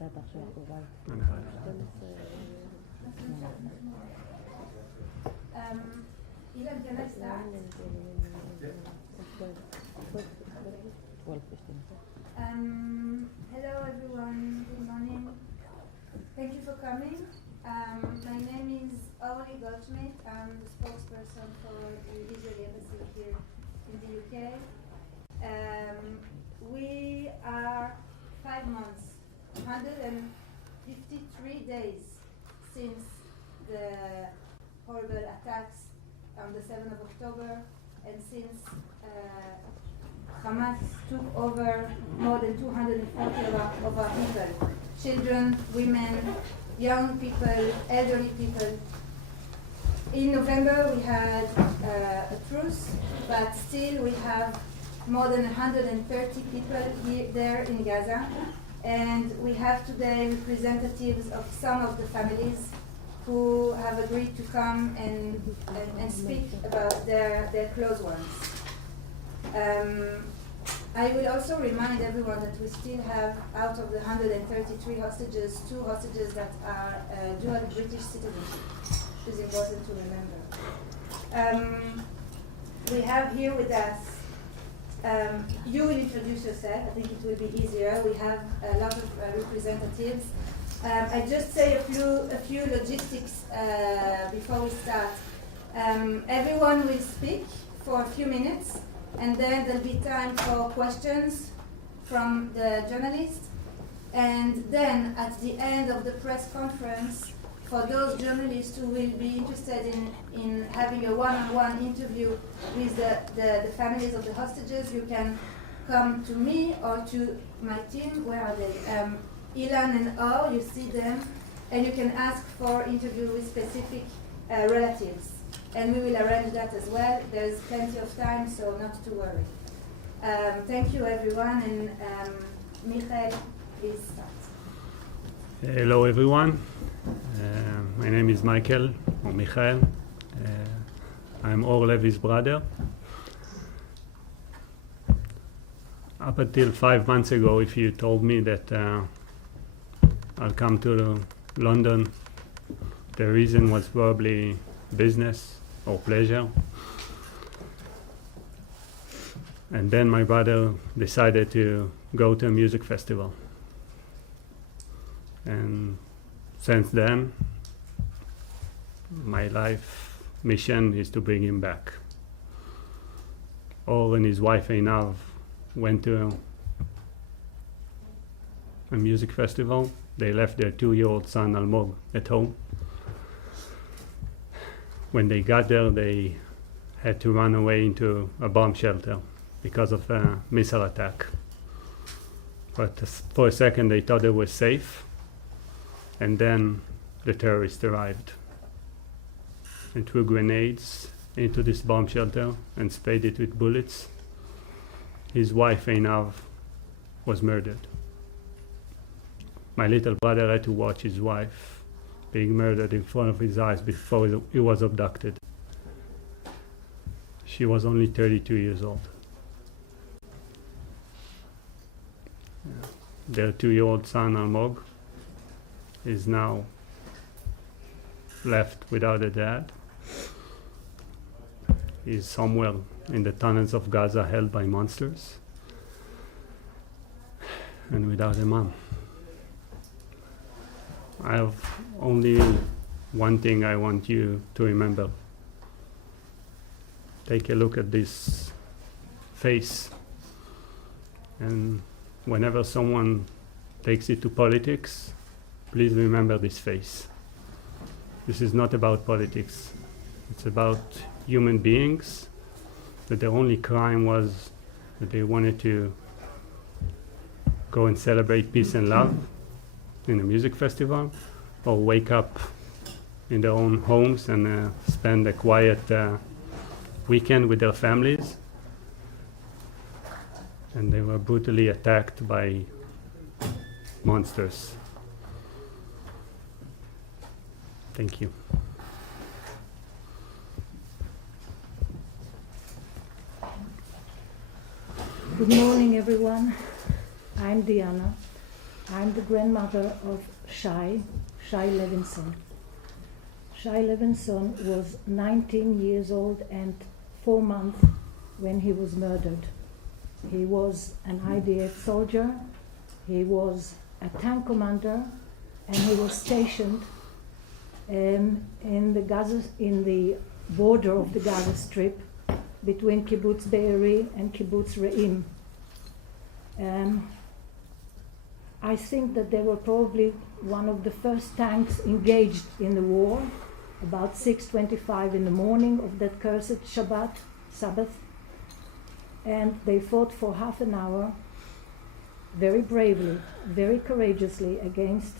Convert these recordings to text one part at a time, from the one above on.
Ilan, can I start? Hello everyone, good morning. Thank you for coming. My name is Oli Goldschmidt. I'm the spokesperson for the Israeli Embassy here in the UK. We are 5 months, 153 days since the horrible attacks on the 7th of October, and since Hamas took over more than 240 of our people, children, women, young people, elderly people. In November we had a truce, but still we have more than 130 people there in Gaza, and we have today representatives of some of the families who have agreed to come and speak about their close ones. I will also remind everyone that we still have, out of the 133 hostages, 2 hostages that are dual British citizens, which is important to remember. We have here with us, you will introduce yourself, I think it will be easier. We have a lot of representatives. I just say a few logistics before we start. Everyone will speak for a few minutes, and then there'll be time for questions from the journalists. And then at the end of the press conference, for those journalists who will be interested in having a one-on-one interview with the families of the hostages, you can come to me or to my team. Where are they? Ilan and Or, you see them, and you can ask for interview with specific relatives. And we will arrange that as well. There's plenty of time, so not to worry. Thank you everyone, and Michael, please start. Hello everyone. My name is Michael, or Michael. I'm Or Levi's brother. Up until 5 months ago, if you told me that I'll come to London, the reason was probably business or pleasure. And then my brother decided to go to a music festival. And since then, my life mission is to bring him back. Or and his wife Einav went to a music festival. They left their 2-year-old son Almog at home. When they got there, they had to run away into a bomb shelter because of a missile attack. But for a second they thought they were safe, and then the terrorists arrived and threw grenades into this bomb shelter and sprayed it with bullets. His wife Einav was murdered. My little brother had to watch his wife being murdered in front of his eyes before he was abducted. She was only 32 years old. Their 2-year-old son Almog is now left without a dad. He's somewhere in the tunnels of Gaza, held by monsters, and without a mom. I have only one thing I want you to remember. Take a look at this face, and whenever someone takes it to politics, please remember this face. This is not about politics. It's about human beings, that their only crime was that they wanted to go and celebrate peace and love in a music festival, or wake up in their own homes and spend a quiet weekend with their families. And they were brutally attacked by monsters. Thank you. Good morning, everyone. I'm Diana. I'm the grandmother of Shai Levinson. Shai Levinson was 19 years old and 4 months when he was murdered. He was an IDF soldier, he was a tank commander, and he was stationed in the border of the Gaza Strip between Kibbutz Be'eri and Kibbutz Re'im. I think that they were probably one of the first tanks engaged in the war, about 6:25 in the morning of that cursed Sabbath, and they fought for half an hour, very bravely, very courageously, against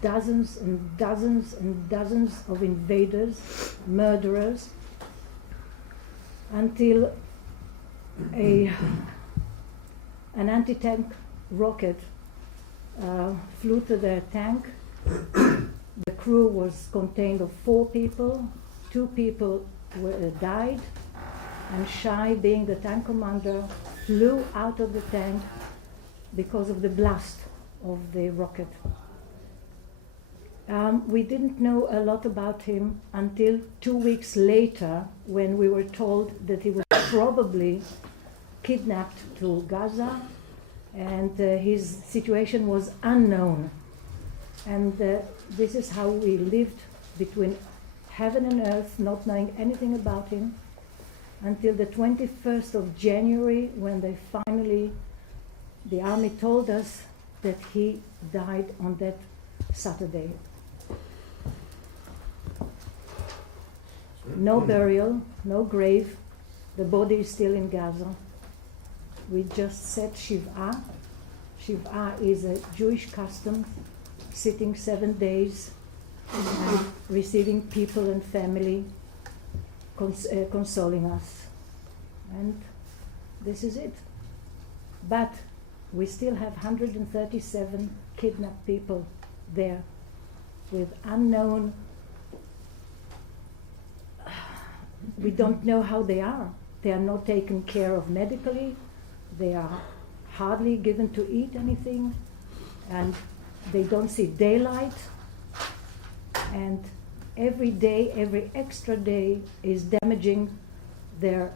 dozens and dozens and dozens of invaders, murderers, until an anti-tank rocket flew to their tank. The crew was contained of 4 people. 2 people died, and Shai, being the tank commander, flew out of the tank because of the blast of the rocket. We didn't know a lot about him until 2 weeks later, when we were told that he was probably kidnapped to Gaza, and his situation was unknown. And this is how we lived between heaven and earth, not knowing anything about him, until the 21st of January, when the army told us that he died on that Saturday. No burial, no grave. The body is still in Gaza. We just said Shiv'ah. Shiv'ah is a Jewish custom, sitting 7 days and receiving people and family, consoling us. And this is it. But we still have 137 kidnapped people there with unknown. We don't know how they are. They are not taken care of medically. They are hardly given to eat anything, and they don't see daylight. And every day, every extra day is damaging their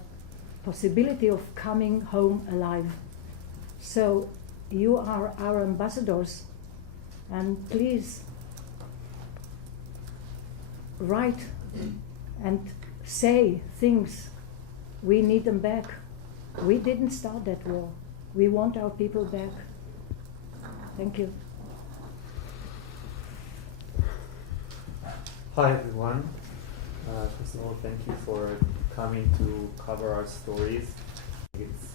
possibility of coming home alive. So you are our ambassadors, and please write and say things. We need them back. We didn't start that war. We want our people back. Thank you. Hi everyone. First of all, thank you for coming to cover our stories. It's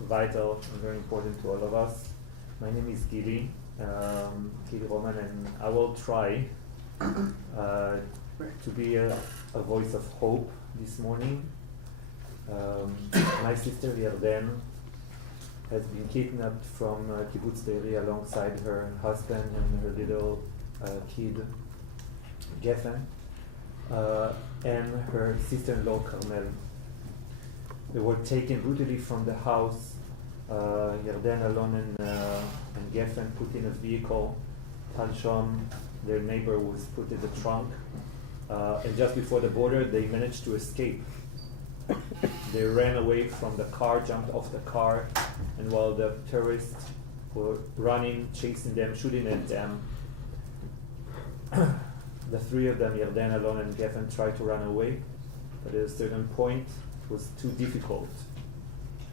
vital and very important to all of us. My name is Gili Roman, and I will try to be a voice of hope this morning. My sister Yarden has been kidnapped from Kibbutz Be'eri alongside her husband and her little kid Geffen, and her sister-in-law Carmel. They were taken brutally from the house. Yarden, Alon, and Geffen put in a vehicle. Tal Shom, their neighbor, was put in the trunk. And just before the border, they managed to escape. They ran away from the car, jumped off the car, and while the terrorists were running, chasing them, shooting at them, the 3 of them, Yarden, Alon, and Geffen, tried to run away, but at a certain point it was too difficult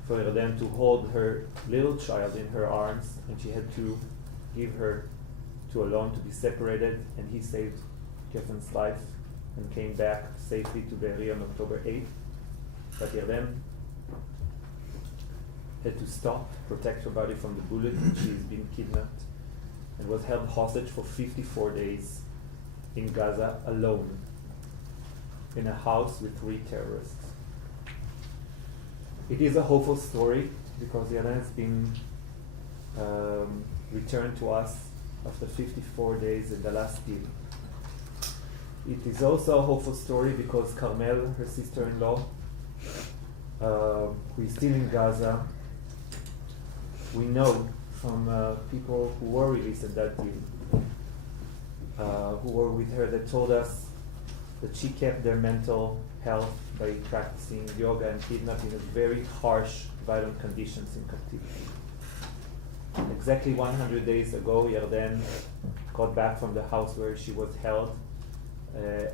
for Yarden to hold her little child in her arms, and she had to give her to Alon to be separated, and he saved Geffen's life and came back safely to Be'eri on October 8th. But Yarden had to stop, protect her body from the bullet. She's been kidnapped and was held hostage for 54 days in Gaza alone, in a house with 3 terrorists. It is a hopeful story because Yarden has been returned to us after 54 days in the last deal. It is also a hopeful story because Carmel, her sister-in-law, who is still in Gaza, we know from people who were released in that deal, who were with her, that told us that she kept their mental health by practicing yoga and kidnapping in very harsh, violent conditions in captivity. Exactly 100 days ago, Yarden got back from the house where she was held,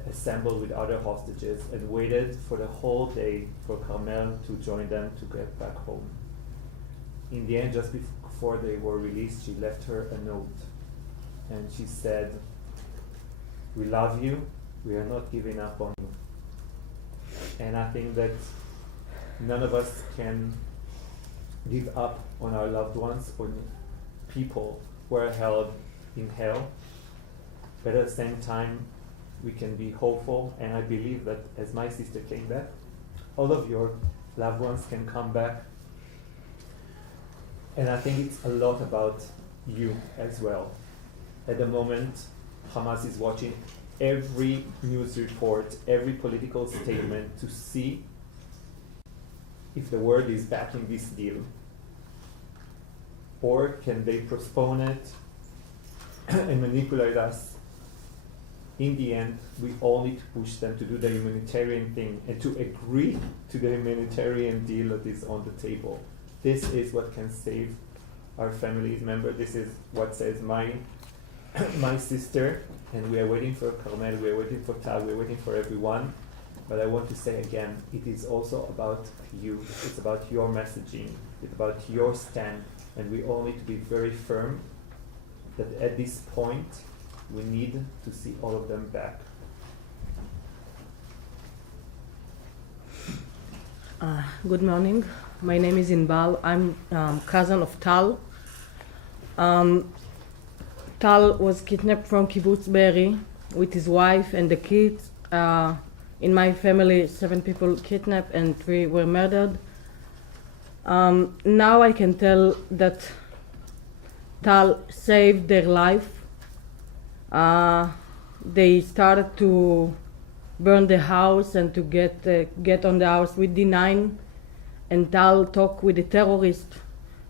assembled with other hostages, and waited for the whole day for Carmel to join them to get back home. In the end, just before they were released, she left her a note, and she said, "We love you, we are not giving up on you." And I think that none of us can give up on our loved ones or people who are held in hell, but at the same time we can be hopeful, and I believe that as my sister came back, all of your loved ones can come back. And I think it's a lot about you as well. At the moment, Hamas is watching every news report, every political statement to see if the world is backing this deal, or can they postpone it and manipulate us. In the end, we all need to push them to do the humanitarian thing and to agree to the humanitarian deal that is on the table. This is what can save our families. Remember, this is what says my sister, and we are waiting for Carmel, we are waiting for Tal, we are waiting for everyone. But I want to say again, it is also about you. It's about your messaging. It's about your stand. And we all need to be very firm that at this point, we need to see all of them back. Good morning. My name is Inbal. I'm cousin of Tal. Tal was kidnapped from Kibbutz Be'eri with his wife and the kids. In my family, 7 people kidnapped and 3 were murdered. Now I can tell that Tal saved their life. They started to burn the house and to get on the house with D9, and Tal talked with the terrorist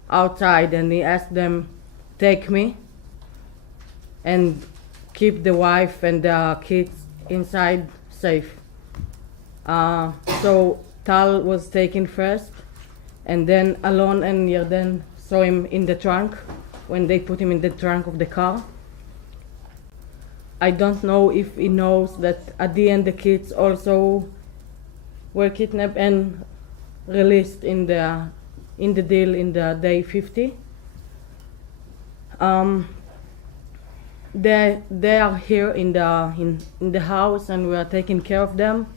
outside, and he asked them, "Take me and keep the wife and the kids inside safe." So Tal was taken first, and then Alon and Yarden saw him in the trunk when they put him in the trunk of the car. I don't know if he knows that at the end the kids also were kidnapped and released in the deal in the day 50. They are here in the house, and we are taking care of them,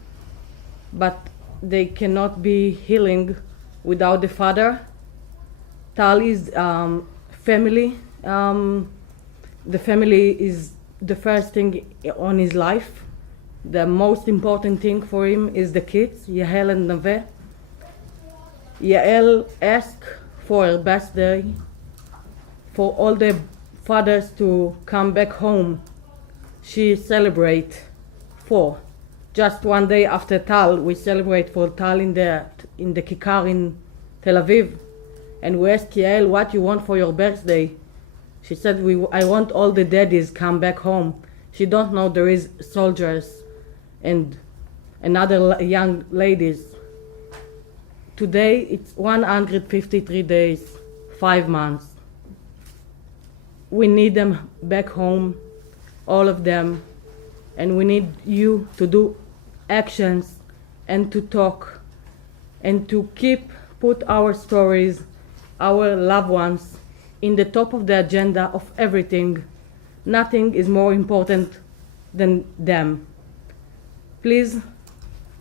but they cannot be healing without the father. Tal is family. The family is the first thing on his life. The most important thing for him is the kids, Yael and Naveh. Yael asked for her birthday for all the fathers to come back home. She celebrate 4. Just one day after Tal, we celebrate for Tal in the Kikar in Tel Aviv. And we asked Yael, "What you want for your birthday?" She said, "I want all the daddies come back home." She don't know there is soldiers and other young ladies. Today it's 153 days, 5 months. We need them back home, all of them, and we need you to do actions and to talk and to put our stories, our loved ones, in the top of the agenda of everything. Nothing is more important than them. Please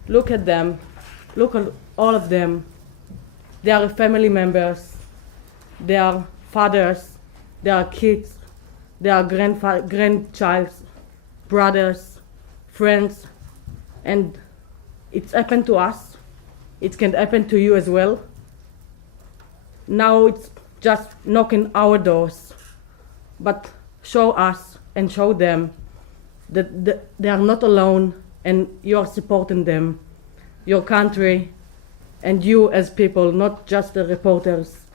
look at them, look at all of them. They are family members, they are fathers, they are kids, they are grandchild, brothers, friends, and it's happened to us. It can happen to you as well. Now it's just knocking our doors, but show us and show them that they are not alone, and you are supporting them, your country, and you as people, not just the reporters.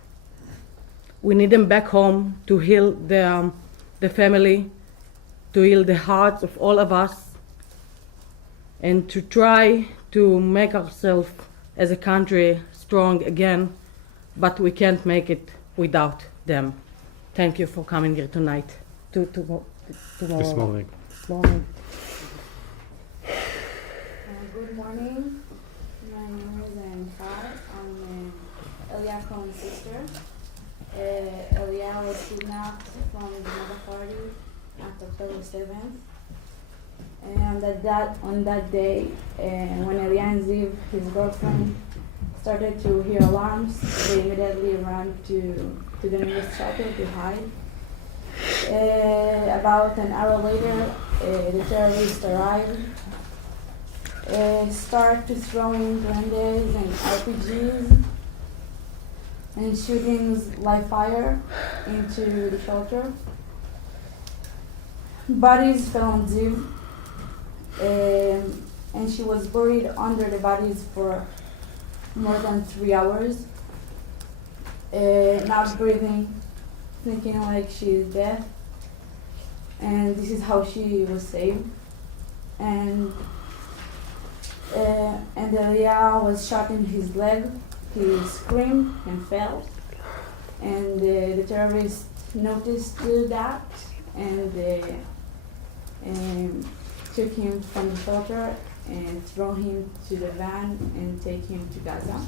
We need them back home to heal the family, to heal the hearts of all of us, and to try to make ourselves as a country strong again, but we can't make it without them. Thank you for coming here tonight. This morning. morning. Good morning. My name is Anfar. I'm Elia Cohen's sister. Elia was kidnapped from the mother party on October 7th. And on that day, when Elia and Ziv, his girlfriend, started to hear alarms, they immediately ran to the nearest shelter to hide. About an hour later, the terrorists arrived, start to throwing grenades and RPGs and shooting live fire into the shelter. Bodies fell on Ziv, and she was buried under the bodies for more than 3 hours, not breathing, thinking like she is dead. And this is how she was saved. And Elia was shot in his leg. He screamed and fell. And the terrorists noticed that, and they took him from the shelter and throw him to the van and take him to Gaza.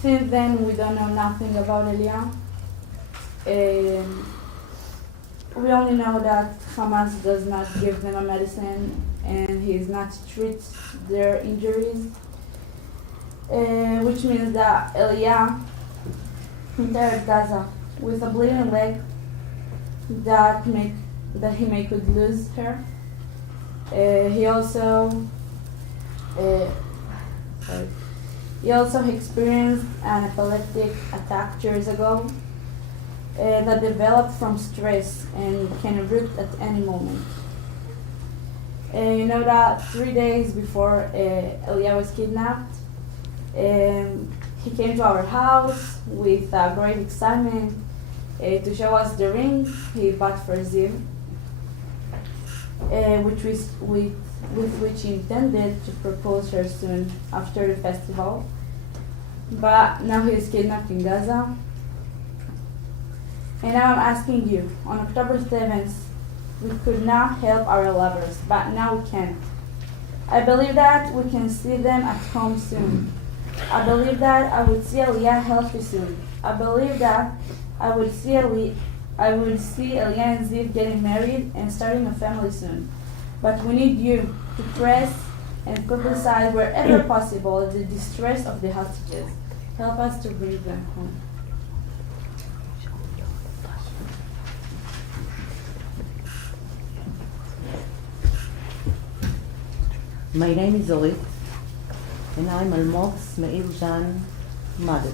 Since then, we don't know nothing about Elia. We only know that Hamas does not give them a medicine and he is not treat their injuries, which means that Elia entered Gaza with a bleeding leg that he could lose her. He also experienced an epileptic attack years ago that developed from stress and can erupt at any moment. You know that 3 days before Elia was kidnapped, he came to our house with great excitement to show us the ring he bought for Ziv, with which he intended to propose her soon after the festival. But now he is kidnapped in Gaza. And now I'm asking you, on October 7th, we could not help our lovers, but now we can. I believe that we can see them at home soon. I believe that I would see Elia healthy soon. I believe that I would see Elia and Ziv getting married and starting a family soon. But we need you to press and publicize wherever possible the distress of the hostages. Help us to bring them home. My name is Orit, and I'm Almog's Meir Jan mother.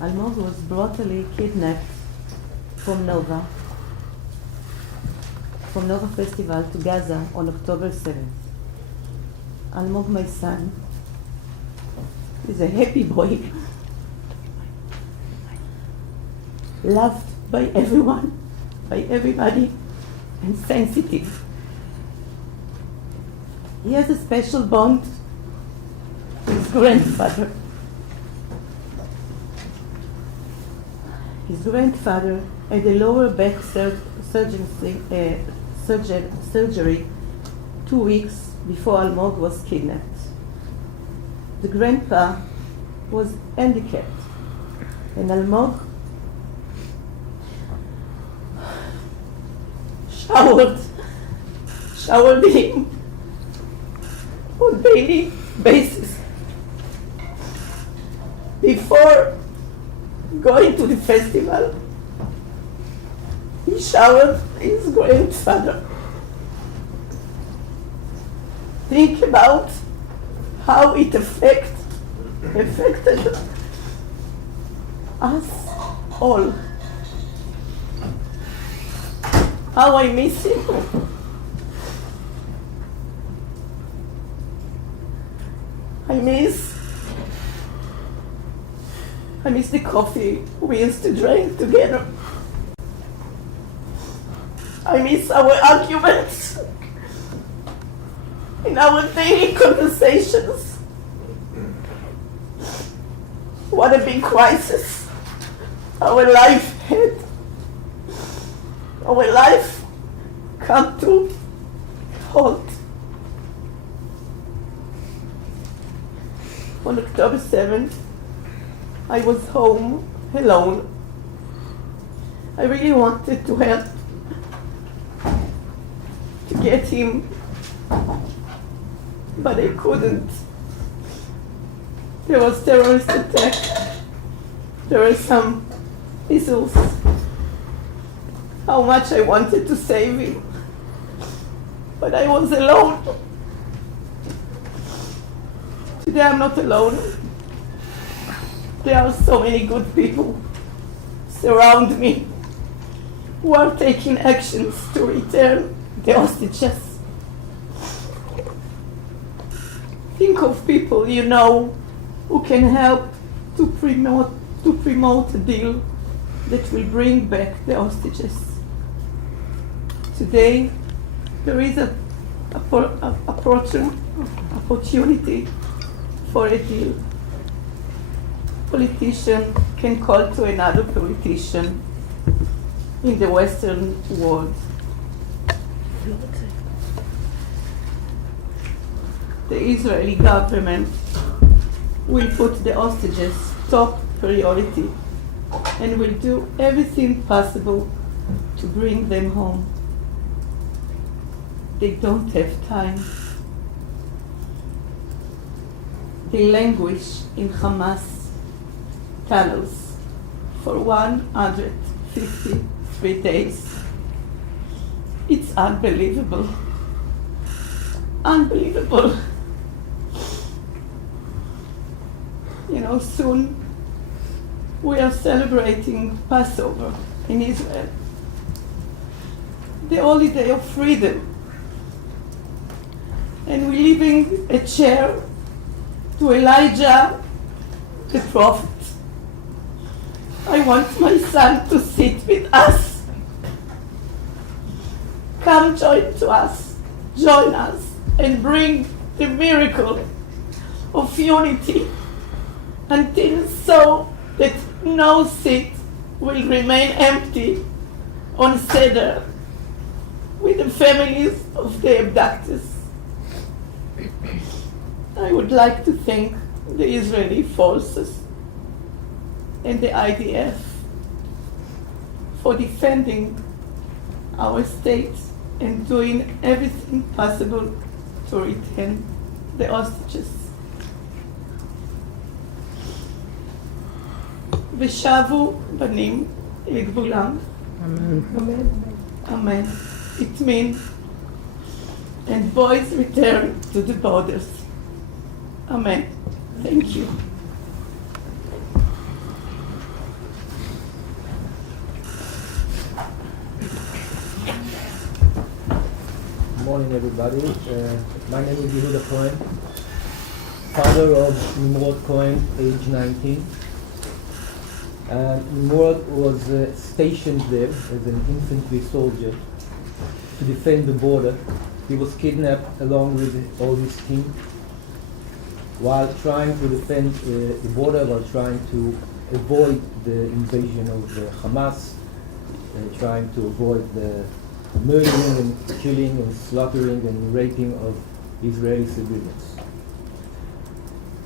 Almog was brutally kidnapped from Nova Festival to Gaza on October 7th. Almog, my son, is a happy boy, loved by everyone, by everybody, and sensitive. He has a special bond with his grandfather. His grandfather had a lower back surgery 2 weeks before Almog was kidnapped. The grandpa was handicapped, and Almog showered him on daily basis. Before going to the festival, he showered his grandfather. Think about how it affected us all. How I miss him. I miss I miss the coffee we used to drink together. I miss our arguments in our daily conversations. What a big crisis our life had. Our life come to halt. On October 7th, I was home alone. I really wanted to help to get him, but I couldn't. There was terrorist attack. There were some missiles. How much I wanted to save him, but I was alone. Today I'm not alone. There are so many good people surround me who are taking actions to return the hostages. Think of people you know who can help to promote a deal that will bring back the hostages. Today there is an opportunity for a deal. Politician can call to another politician in the Western world. The Israeli government will put the hostages top priority and will do everything possible to bring them home. They don't have time. They languish in Hamas tunnels for 153 days. It's unbelievable. Unbelievable. You know, soon we are celebrating Passover in Israel, the holiday of freedom. And we're leaving a chair to Elijah the prophet. I want my son to sit with us. Come join us, and bring the miracle of unity until so that no seat will remain empty on Seder with the families of the abductors. I would like to thank the Israeli forces and the IDF for defending our state and doing everything possible to return the hostages. ושבו בנים לגבולם. Amen. Amen. It means, and boys return to the borders. Amen. Thank you. Good morning, everybody. My name is Yehuda Cohen, father of Nimrod Cohen, age 19. Nimrod was stationed there as an infantry soldier to defend the border. He was kidnapped along with all his team while trying to defend the border, while trying to avoid the invasion of Hamas, trying to avoid the murdering and killing and slaughtering and raping of Israeli civilians.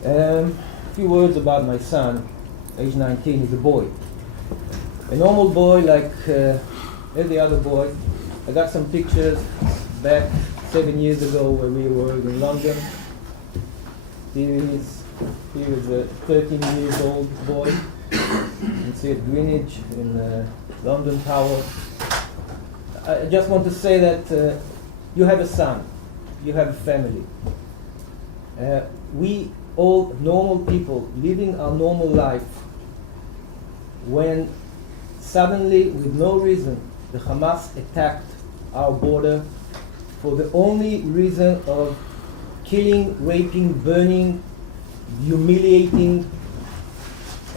A few words about my son, age 19, is a boy. A normal boy like every other boy. I got some pictures back 7 years ago where we were in London. He is a 13 years old boy. You can see at Greenwich in London Tower. I just want to say that you have a son, you have a family. We all normal people living our normal life, when suddenly, with no reason, the Hamas attacked our border for the only reason of killing, raping, burning, humiliating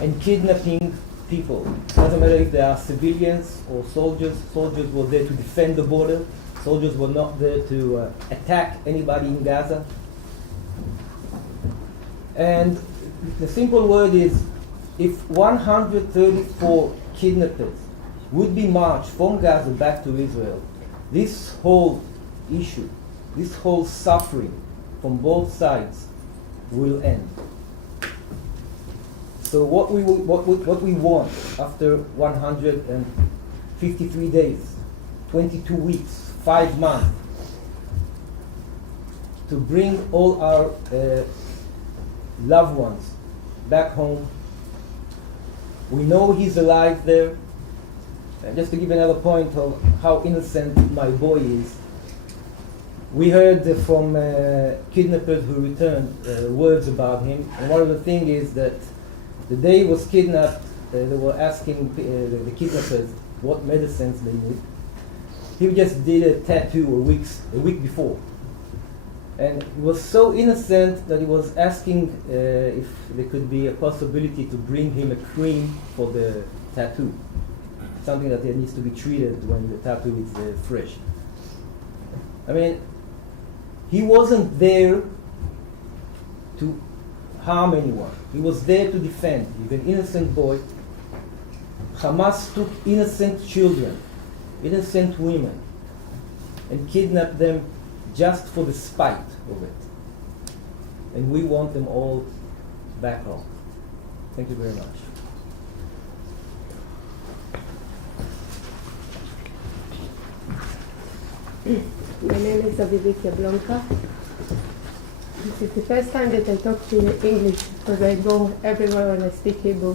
and kidnapping people. Doesn't matter if they are civilians or soldiers. Soldiers were there to defend the border. Soldiers were not there to attack anybody in Gaza. And the simple word is, if 134 kidnappers would be marched from Gaza back to Israel, this whole issue, this whole suffering from both sides will end. So what we want after 153 days, 22 weeks, 5 months, to bring all our loved ones back home. We know he's alive there. And just to give another point of how innocent my boy is, we heard from kidnappers who returned words about him. And one of the things is that the day he was kidnapped, they were asking the kidnappers what medicines they need. He just did a tattoo a week before. And he was so innocent that he was asking if there could be a possibility to bring him a cream for the tattoo. Something that needs to be treated when the tattoo is fresh. I mean, he wasn't there to harm anyone. He was there to defend. He's an innocent boy. Hamas took innocent children, innocent women, and kidnapped them just for the spite of it. And we want them all back home. Thank you very much. My name is Avivikia Blanca. This is the first time that I talk to you English, because I go everywhere when I speak Hebrew.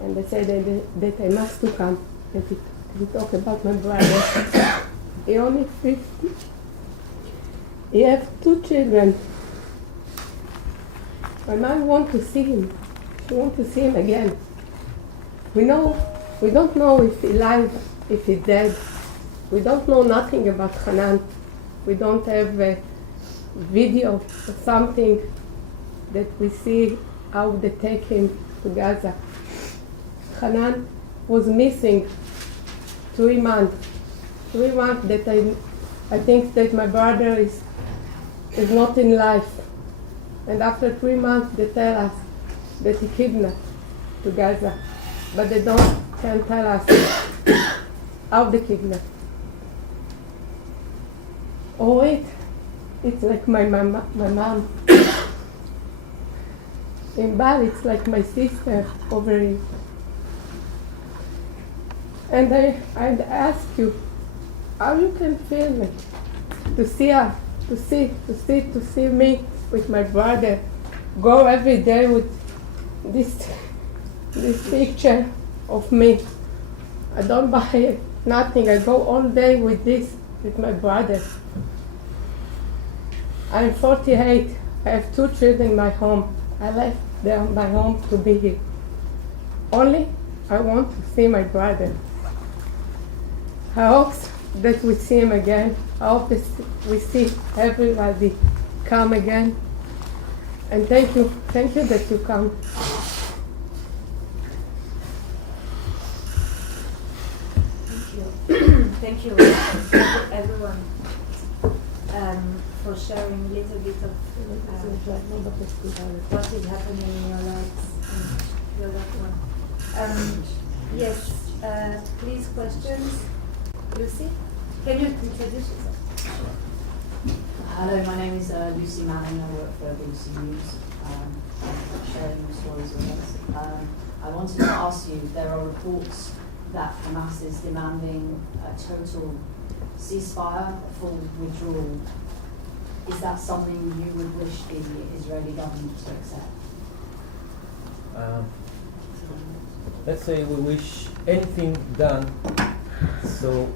And they said that I must to come and to talk about my brother. He only 50. He has 2 children. My mom wants to see him. She wants to see him again. We don't know if he's alive, if he's dead. We don't know nothing about Hanan. We don't have a video or something that we see how they take him to Gaza. Hanan was missing 3 months. 3 months that I think that my brother is not in life. And after 3 months they tell us that he kidnapped to Gaza. But they can't tell us how they kidnapped. Oh wait, it's like my mom. In Bali, it's like my sister over here. And I'd ask you, how you can feel me, to see her, to see me with my brother, go every day with this picture of me. I don't buy nothing. I go all day with this, with my brother. I'm 48. I have 2 children in my home. I left my home to be here. Only I want to see my brother. I hope that we see him again. I hope that we see everybody come again. And thank you that you come. Thank you everyone for sharing a little bit of what is happening in your lives and your loved one. Yes, please, questions. Lucy, can you introduce yourself? Hello, my name is Lucy Manning. I work for BBC News. Thank you for sharing your stories with us. I wanted to ask you, there are reports that Hamas is demanding a total ceasefire, a full withdrawal. Is that something you would wish the Israeli government to accept? Let's say we wish anything done so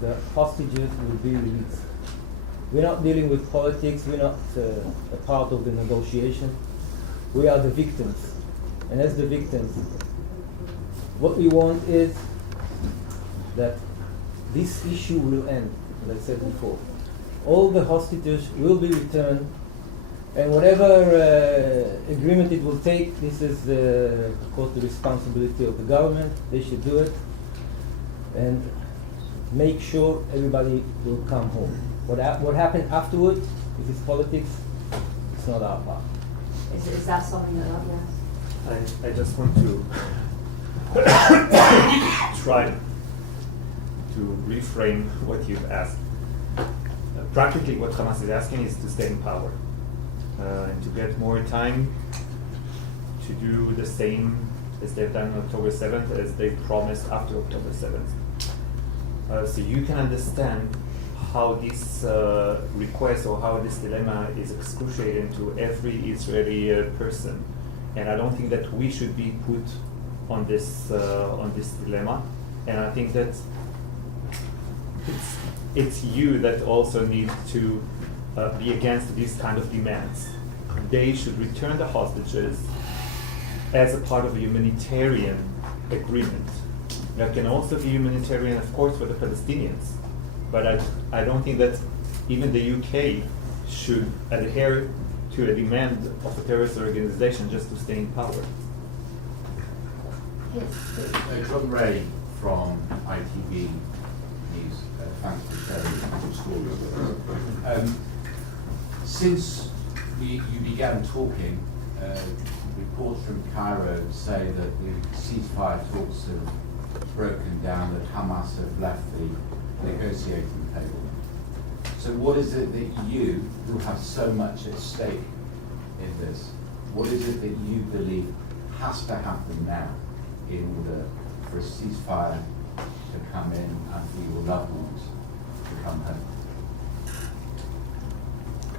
the hostages will be released. We're not dealing with politics, we're not a part of the negotiation. We are the victims. And as the victims, what we want is that this issue will end, as I said before. All the hostages will be returned And whatever agreement it will take, this is, of course, the responsibility of the government. They should do it and make sure everybody will come home. What happened afterwards, if it's politics, it's not our part. Is that something that yes? I just want to try to reframe what you've asked. Practically, what Hamas is asking is to stay in power and to get more time to do the same as they've done on October 7th, as they promised after October 7th. So you can understand how this request or how this dilemma is excruciating to every Israeli person. And I don't think that we should be put on this dilemma. And I think that it's you that also need to be against these kind of demands. They should return the hostages as a part of a humanitarian agreement. That can also be humanitarian, of course, for the Palestinians. But I don't think that even the UK should adhere to a demand of a terrorist organization just to stay in power. Yes. John Ray from ITV News. Thanks for sharing your story. Since you began talking, reports from Cairo say that the ceasefire talks have broken down, that Hamas have left the negotiating table. So what is it that you, who have so much at stake in this, what is it that you believe has to happen now in order for a ceasefire to come in and for your loved ones to come home?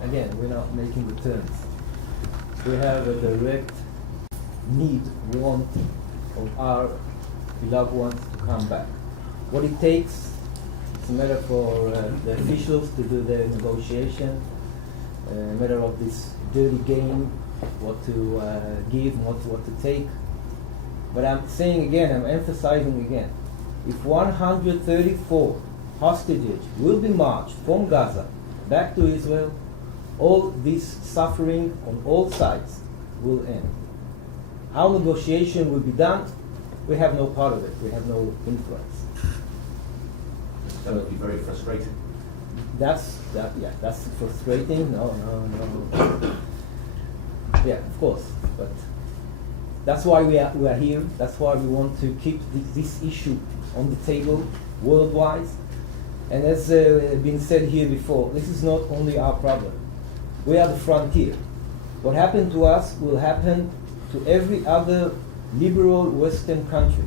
Again, we're not making the terms. We have a direct need, want of our beloved ones to come back. What it takes, it's a matter for the officials to do their negotiation, a matter of this dirty game, what to give, what to take. But I'm saying again, I'm emphasizing again, if 134 hostages will be marched from Gaza back to Israel, all this suffering on all sides will end. How negotiation will be done, we have no part of it, we have no influence. That would be very frustrating. That's frustrating. No. Yeah, of course, but that's why we are here. That's why we want to keep this issue on the table worldwide. And as been said here before, this is not only our problem. We are the frontier. What happened to us will happen to every other liberal Western country.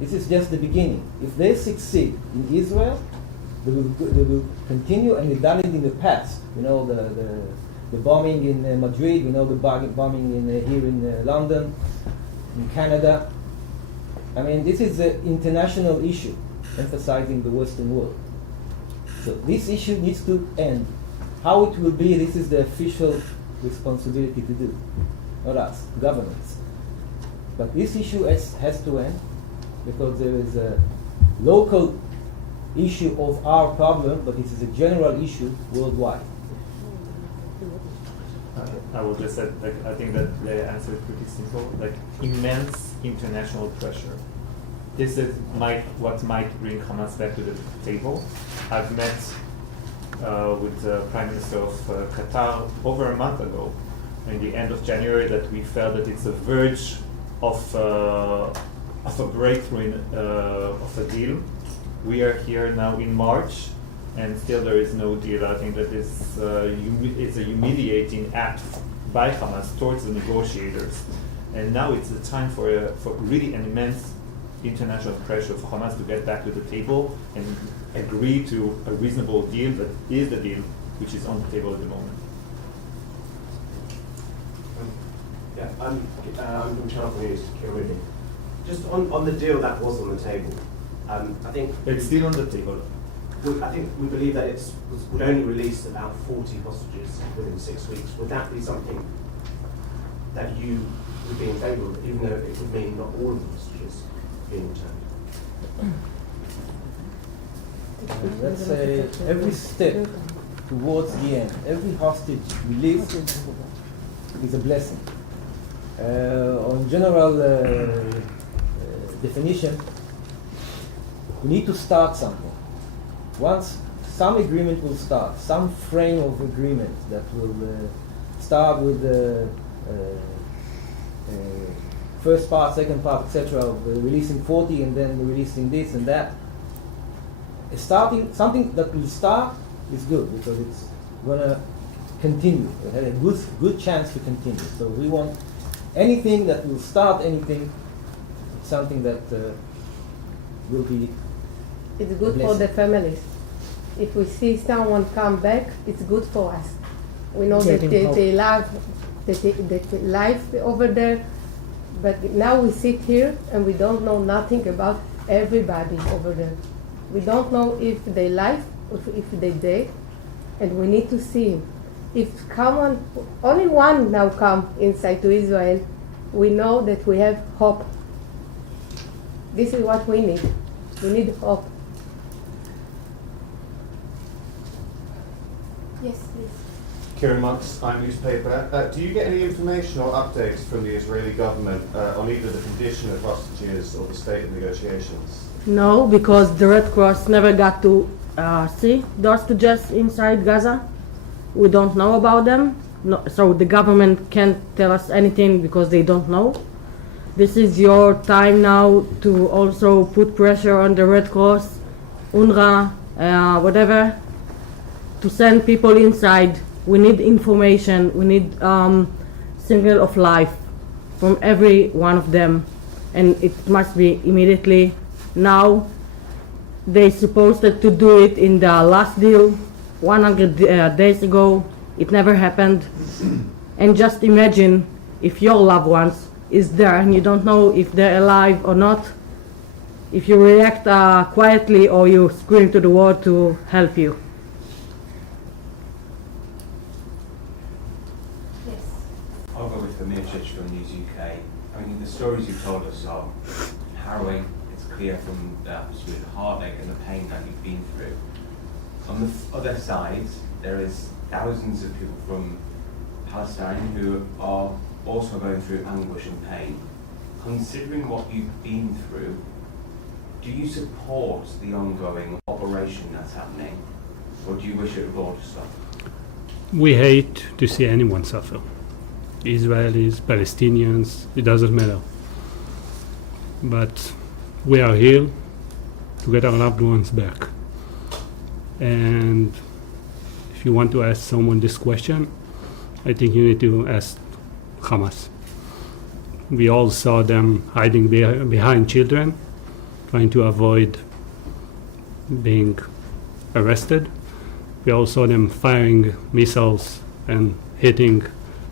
This is just the beginning. If they succeed in Israel, they will continue, and they've done it in the past. You know, the bombing in Madrid, you know, the bombing here in London, in Canada. I mean, this is an international issue, emphasizing the Western world. So this issue needs to end. How it will be, this is the official responsibility to do, not us, governments. But this issue has to end, because there is a local issue of our problem, but this is a general issue worldwide. I will just say, I think that the answer is pretty simple. Immense international pressure. This is what might bring Hamas back to the table. I've met with the Prime Minister of Qatar over a month ago, in the end of January, that we felt that it's a verge of a breakthrough of a deal. We are here now in March, and still there is no deal. I think that it's a humiliating act by Hamas towards the negotiators. And now it's the time for really an immense international pressure for Hamas to get back to the table and agree to a reasonable deal that is the deal which is on the table at the moment. I'm from Channel News, Kirudi. Just on the deal that was on the table, I think it's still on the table. I think we believe that it would only release about 40 hostages within 6 weeks. Would that be something that you would be in favour of, even though it would mean not all of the hostages being returned? Let's say every step towards the end, every hostage released is a blessing. On general definition, we need to start something. Once some agreement will start, some frame of agreement that will start with the first part, second part, etc., of releasing 40 and then releasing this and that. Starting something that will start is good because it's gonna continue. It has a good chance to continue. So we want anything that will start anything, something that will be. It's good for the families. If we see someone come back, it's good for us. We know that they live over there, but now we sit here and we don't know nothing about everybody over there. We don't know if they live or if they dead, and we need to see him. If only one now come inside to Israel, we know that we have hope. This is what we need. We need hope. Yes, please. Kieran Monks, I'm newspaper. Do you get any information or updates from the Israeli government on either the condition of hostages or the state of negotiations? No, because the Red Cross never got to see those hostages inside Gaza. We don't know about them. No, so the government can't tell us anything because they don't know. This is your time now to also put pressure on the Red Cross, UNRWA, whatever, to send people inside. We need information. We need signal of life from every one of them, and it must be immediately. Now, they supposed to do it in the last deal 100 days ago. It never happened. And just imagine if your loved ones is there and you don't know if they're alive or not, if you react quietly or you scream to the world to help you. Yes. I'll go with Amir Chich from News UK. I mean, the stories you told us are harrowing. It's clear from the atmosphere, the heartache and the pain that you've been through. On the other side, there is thousands of people from Palestine who are also going through anguish and pain. Considering what you've been through, do you support the ongoing operation that's happening, or do you wish it would all stop? We hate to see anyone suffer. Israelis, Palestinians, it doesn't matter. But we are here to get our loved ones back. And if you want to ask someone this question, I think you need to ask Hamas. We all saw them hiding behind children, trying to avoid being arrested. We all saw them firing missiles and hitting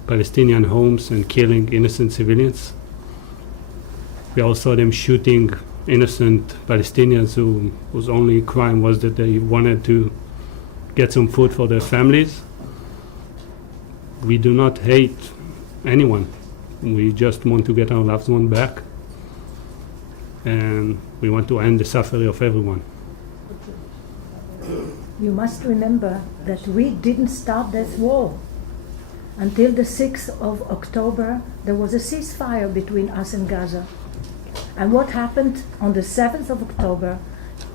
Palestinian homes and killing innocent civilians. We all saw them shooting innocent Palestinians whose only crime was that they wanted to get some food for their families. We do not hate anyone. We just want to get our loved one back, and we want to end the suffering of everyone. You must remember that we didn't start this war. Until the 6th of October, there was a ceasefire between us and Gaza. And what happened on the 7th of October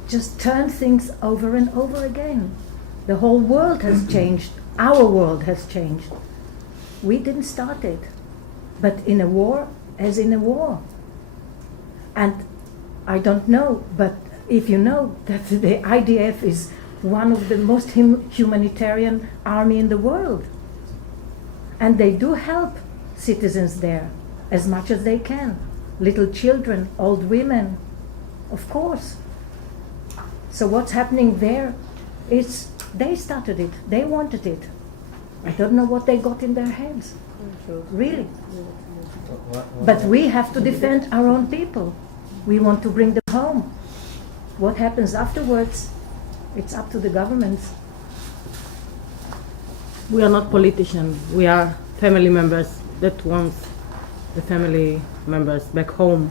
just turned things over and over again. The whole world has changed. Our world has changed. We didn't start it. But in a war, as in a war. And I don't know, but if you know that the IDF is one of the most humanitarian army in the world. And they do help citizens there as much as they can. Little children, old women, of course. So what's happening there is they started it, they wanted it. I don't know what they got in their heads, really. But we have to defend our own people. We want to bring them home. What happens afterwards, it's up to the governments. We are not politicians. We are family members that want the family members back home.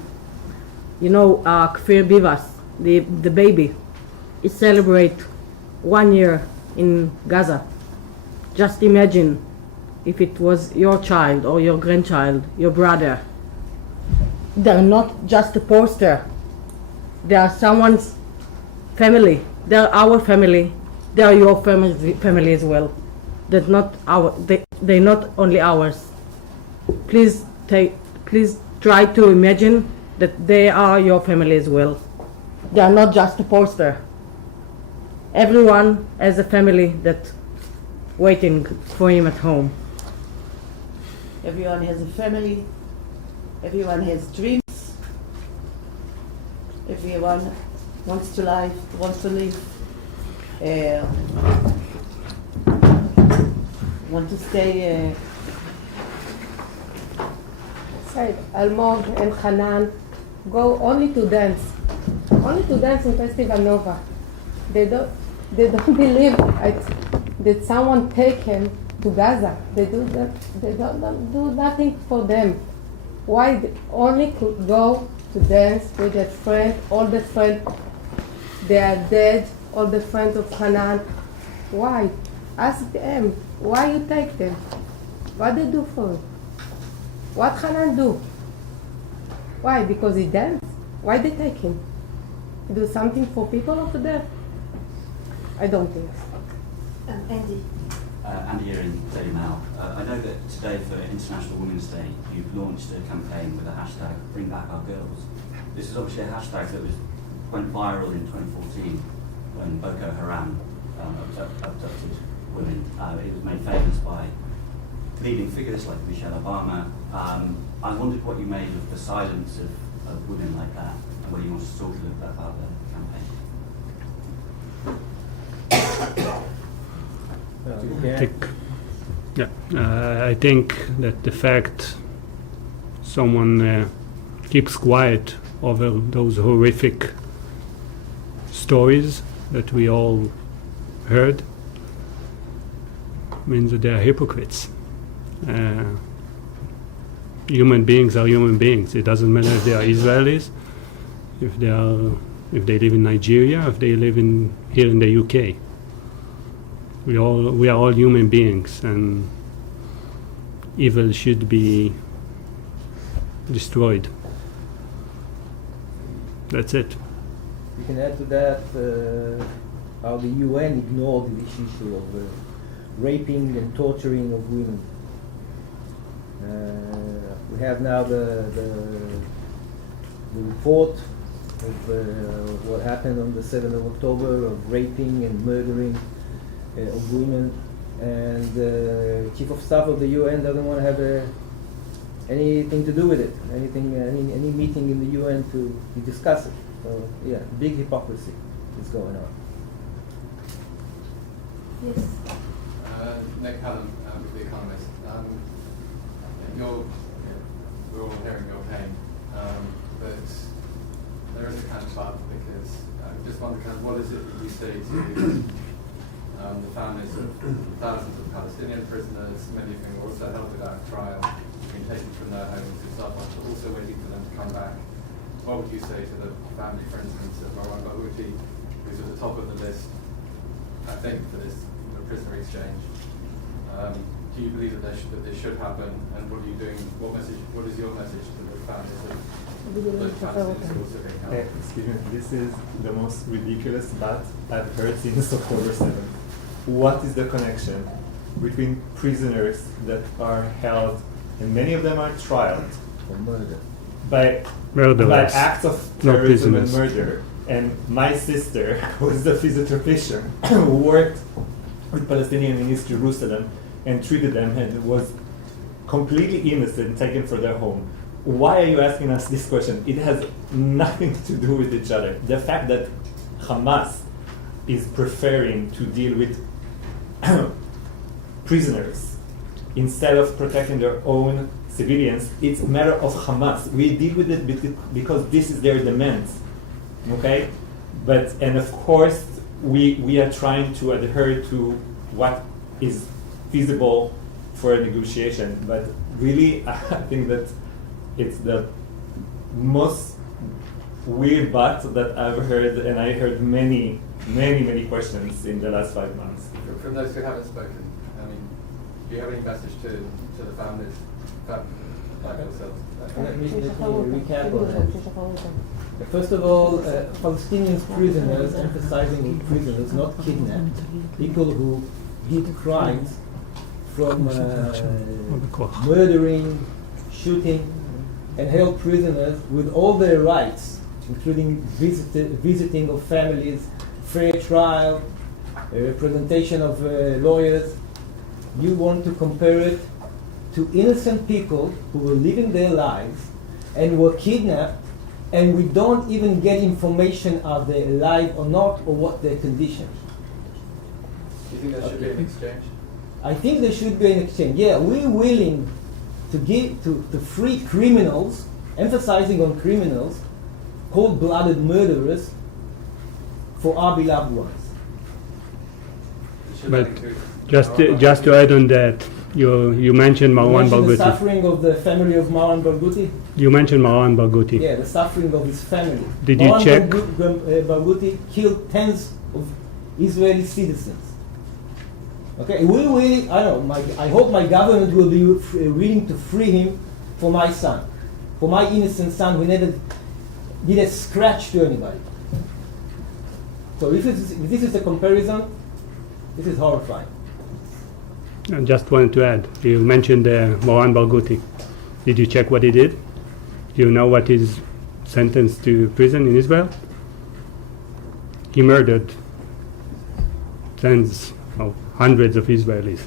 You know, Kfir Bivas, the baby, it celebrate 1 year in Gaza. Just imagine if it was your child or your grandchild, your brother. They're not just a poster. They are someone's family. They're our family. They are your family as well. They're not they're not only ours. Please try to imagine that they are your family as well. They are not just a poster. Everyone has a family that waiting for him at home. Everyone has a family. Everyone has dreams. Everyone wants to live. Want to stay. Said Almog and Hanan go only to dance in Festival Nova. They don't believe that someone take them to Gaza. They don't do nothing for them. Why they only could go to dance with their friend, all the friends, they are dead, all the friends of Hanan. Why? Ask them, why you take them? What they do for you? What Hanan do? Why? Because he danced? Why they take him? Do something for people over there? I don't think so. Andy. Andy here in Daily Mail. I know that today for International Women's Day you've launched a campaign with the hashtag Bring Back Our Girls. This is obviously a hashtag that went viral in 2014 when Boko Haram abducted women. It was made famous by leading figures like Michelle Obama. I wondered what you made of the silence of women like that and whether you want to talk a little bit about the campaign. I think that the fact someone keeps quiet over those horrific stories that we all heard means that they are hypocrites. Human beings are human beings. It doesn't matter if they are Israelis, if they live in Nigeria, if they live here in the UK. We are all human beings, and evil should be destroyed. That's it. You can add to that how the UN ignored this issue of raping and torturing of women. We have now the report of what happened on the 7th of October of raping and murdering of women, and the Chief of Staff of the UN doesn't want to have anything to do with it, any meeting in the UN to discuss it. So yeah, big hypocrisy is going on. Yes. Nick Cullen with The Economist. We're all hearing your pain, but there is a kind of part because I just wonder what is it that you say to the families of thousands of Palestinian prisoners, many of whom were also held without trial, being taken from their homes in South Africa, also waiting for them to come back. What would you say to the family, for instance, of Marwan Barghouti, who's at the top of the list, I think, for this prisoner exchange? Do you believe that this should happen, and what are you doing? What is your message to the families of those Palestinians who also being held? Excuse me, this is the most ridiculous bat I've heard since October 7th. What is the connection between prisoners that are held, and many of them are trialed For murder. by acts of terrorism and murder, and my sister, who is a physiotherapist who worked with Palestinians in East Jerusalem and treated them and was completely innocent, taken from their home. Why are you asking us this question? It has nothing to do with each other. The fact that Hamas is preferring to deal with prisoners instead of protecting their own civilians, it's a matter of Hamas. We deal with it because this is their demands, okay? And of course, we are trying to adhere to what is feasible for a negotiation, but really, I think that it's the most weird but that I've heard, and I heard many questions in the last 5 months. From those who haven't spoken, I mean, do you have any message to the families like yourselves? Let me recap on that. First of all, Palestinian prisoners, emphasizing prisoners, not kidnapped, people who did crimes from murdering, shooting, and held prisoners with all their rights, including visiting of families, fair trial, representation of lawyers. You want to compare it to innocent people who were living their lives and were kidnapped, and we don't even get information are they alive or not, or what their condition. Do you think there should be an exchange? I think there should be an exchange. Yeah, we're willing to give to free criminals, emphasizing on criminals, cold-blooded murderers, for our beloved ones. But just to add on that, you mentioned Marwan The Barghouti. suffering of the family of Marwan Barghouti. You mentioned Marwan Barghouti. Yeah, the suffering of his family. Did you check? Barghouti killed tens of Israeli citizens. Okay, we will. I hope my government will be willing to free him for my son, for my innocent son who never did a scratch to anybody. So if this is a comparison, this is horrifying. I just wanted to add, you mentioned Marwan Barghouti. Did you check what he did? Do you know what he's sentenced to prison in Israel? He murdered tens of hundreds of Israelis.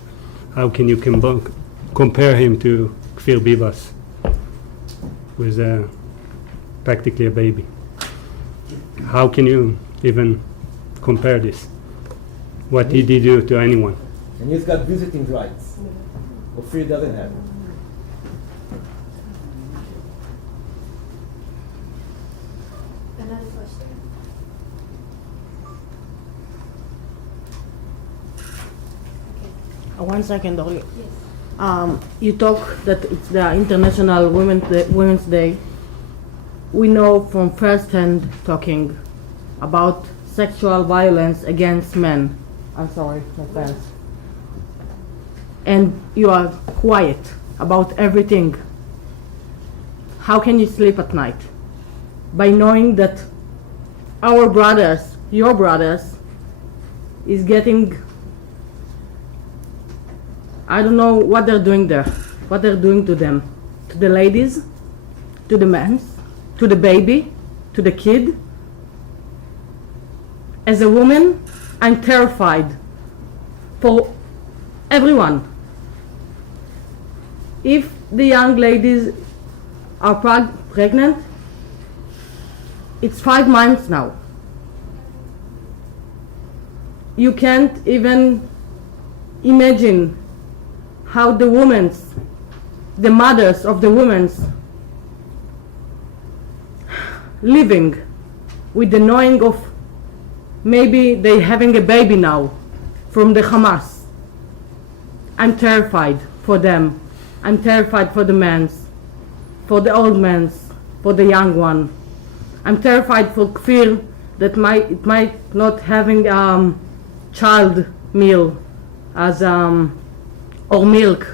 How can you compare him to Kfir Bibas, who is practically a baby? How can you even compare this? What did he do to anyone? And he's got visiting rights. Ofir doesn't have it. Another question? One second, Orly. Yes. You talk that it's the International Women's Day. We know from first-hand talking about sexual violence against men. I'm sorry, my friends. And you are quiet about everything. How can you sleep at night? By knowing that our brothers, your brothers, is getting, I don't know what they're doing there, what they're doing to them, to the ladies, to the men, to the baby, to the kid. As a woman, I'm terrified for everyone. If the young ladies are pregnant, it's 5 months now. You can't even imagine how the mothers of the women living with the knowing of maybe they having a baby now from the Hamas. I'm terrified for them. I'm terrified for the men, for the old men, for the young one. I'm terrified for Kfir that it might not having child meal as or milk,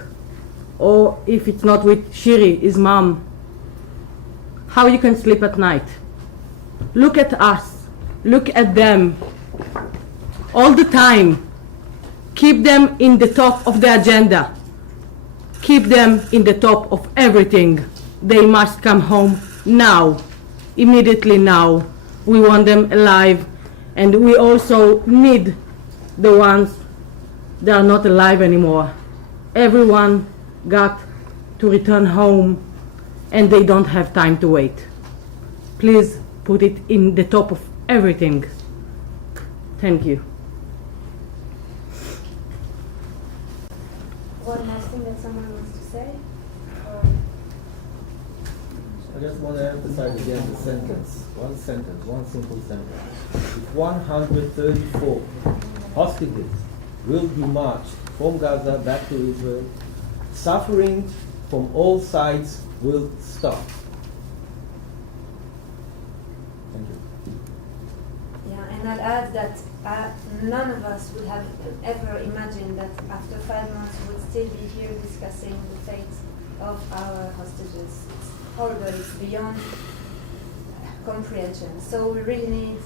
or if it's not with Shiri, his mom. How you can sleep at night? Look at us. Look at them. All the time. Keep them in the top of the agenda. Keep them in the top of everything. They must come home now. Immediately now. We want them alive. And we also need the ones that are not alive anymore. Everyone got to return home and they don't have time to wait. Please put it in the top of everything. Thank you. One last thing that someone wants to say? I just want to emphasize again the sentence. One sentence, one simple sentence. If 134 hostages will be marched from Gaza back to Israel, suffering from all sides will stop. Thank you. Yeah, and I'll add that none of us would have ever imagined that after 5 months we would still be here discussing the fate of our hostages. It's horrible, it's beyond comprehension. So we really need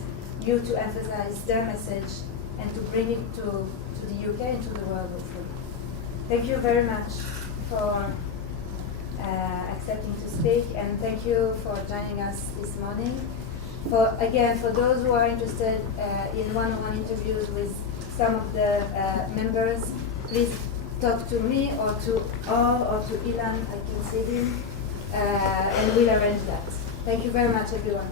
you to emphasize their message and to bring it to the UK and to the world, hopefully. Thank you very much for accepting to speak, and thank you for joining us this morning. For those who are interested in one-on-one interviews with some of the members, please talk to me or to Ilan, I can see him, and we'll arrange that. Thank you very much, everyone.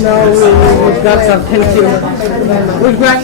No, we've got some. Thank you. We've got.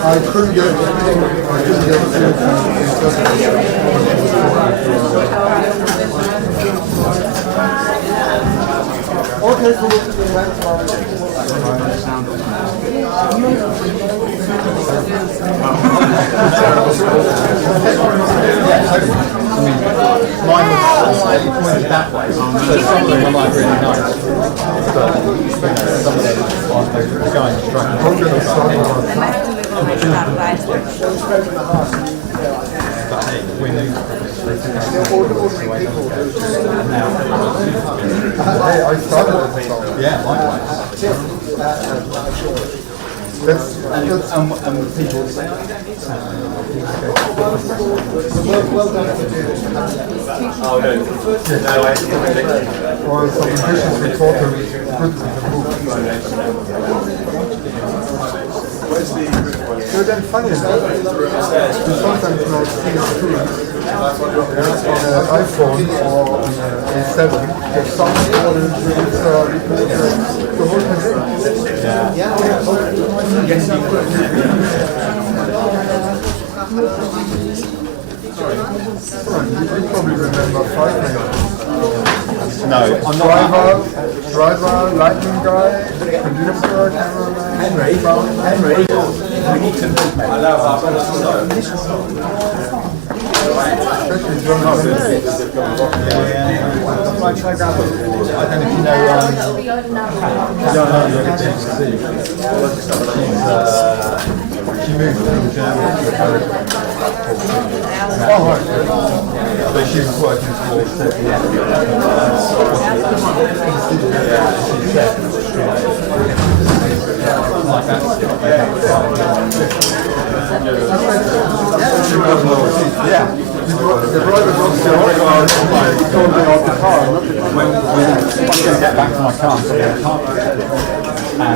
I couldn't get okay, so mine was slightly pointed that way, so some of them are like really nice, but some of them are going straight. But hey, we knew I started. Yeah, likewise. And people say, oh, you don't need something. Well done. Oh, no, I think or some ambitious reporter so then funny enough, you sometimes now see it too, on an iPhone or on an A7, there's some order the whole thing. You probably remember 5 minutes. No, I'm not. Driver, lighting guy, producer, cameraman, Henry, we need to move, mate. especially journalists. I don't know if you know, she moved from Germany to America. Oh, right. But she was working towards the yeah. The driver was the told me off the car. When I get back to my car, so I can't